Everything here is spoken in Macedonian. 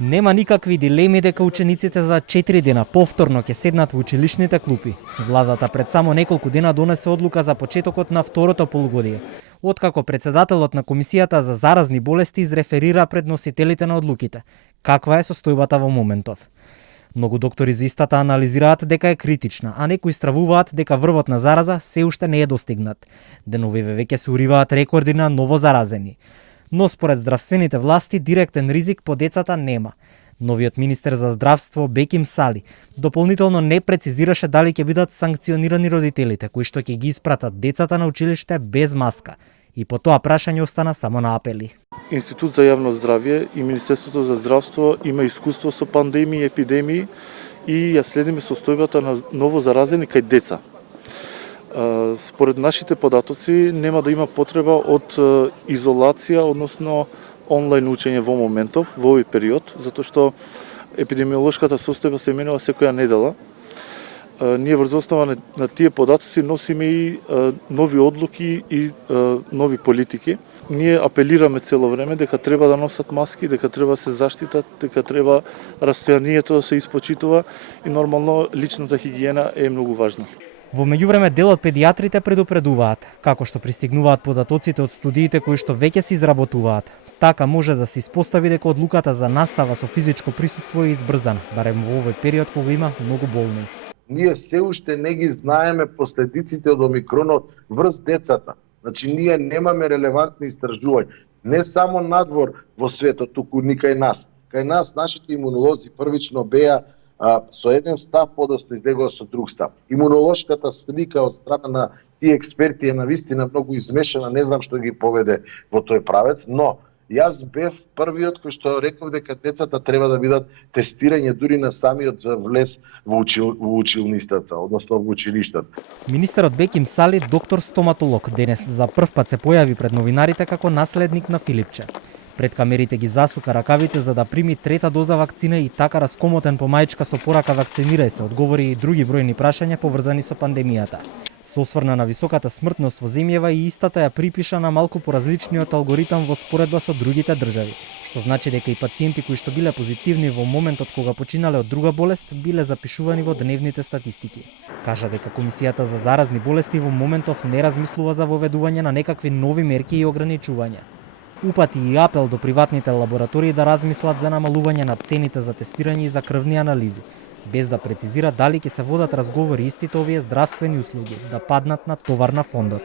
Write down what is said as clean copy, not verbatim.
Нема никакви дилеми дека учениците за 4 дена повторно ќе седнат во училишните клупи. Владата пред само неколку дена донесе одлука за почетокот на второто полугодие, откако председателот на Комисијата за заразни болести изреферира пред носителите на одлуките. Каква е состојбата во моментов? Многу доктори за истата анализираат дека е критична, а некои стравуваат дека врвот на зараза се уште не е достигнат. Деновиве веќе се уриваат рекорди на ново заразени. Но според здравствените власти директен ризик по децата нема. Новиот министер за здравство Беким Сали дополнително не прецизираше дали ќе бидат санкционирани родителите кои што ќе ги испратат децата на училиште без маска. И по тоа прашање остана само на апели. Институт за јавно здравје и Министерството за здравство има искуство со пандемии и епидемии и ја следиме состојбата на ново заразени кај деца. Според нашите податоци нема да има потреба од изолација, односно онлайн учење во моментов, во овој период, затоа што епидемиолошката состојба се менува секоја недела. Ние врз основа на тие податоци носиме и нови одлуки и нови политики. Ние апелираме цело време дека треба да носат маски, дека треба да се заштитат, дека треба растојанието да се испочитува и нормално личната хигиена е многу важна. Во меѓувреме дел од педиатрите предупредуваат, како што пристигнуваат податоците од студиите кои што веќе се изработуваат. Така може да се испостави дека одлуката за настава со физичко присуство е избрзан, барем во овој период кога има многу болни. Ние се уште не ги знаеме последиците од омикронот врз децата. Значи ние немаме релевантни истражувања, не само надвор во светот, туку ни кај нас. Кај нас нашите имунолози првично беа со еден став, подоцна излегува со друг став. Имунолошката слика од страна на тие експерти е навистина многу измешана, не знам што ги поведе во тој правец, но јас бев првиот кој што реков дека децата треба да бидат тестирање дури на самиот влез во училницата, односно во училиштата. Министерот Беким Сали, доктор стоматолог, денес за прв пат се појави пред новинарите како наследник на Филипче. Пред камерите ги засука ракавите за да прими трета доза вакцина и така раскомотен по мајчка со порака вакцинирај се, одговори и други бројни прашања поврзани со пандемијата. Се осврна на високата смртност во земјава и истата ја припиша на малку поразличниот алгоритам во споредба со другите држави, што значи дека и пациенти кои што биле позитивни во моментот кога починале од друга болест биле запишувани во дневните статистики. Кажа дека Комисијата за заразни болести во моментов не размислува за воведување на некакви нови мерки и ограничувања. Упати и апел до приватните лаборатории да размислат за намалување на цените за тестирање и за крвни анализи, без да прецизира дали ќе се водат разговори истите овие здравствени услуги да паднат на товар на фондот.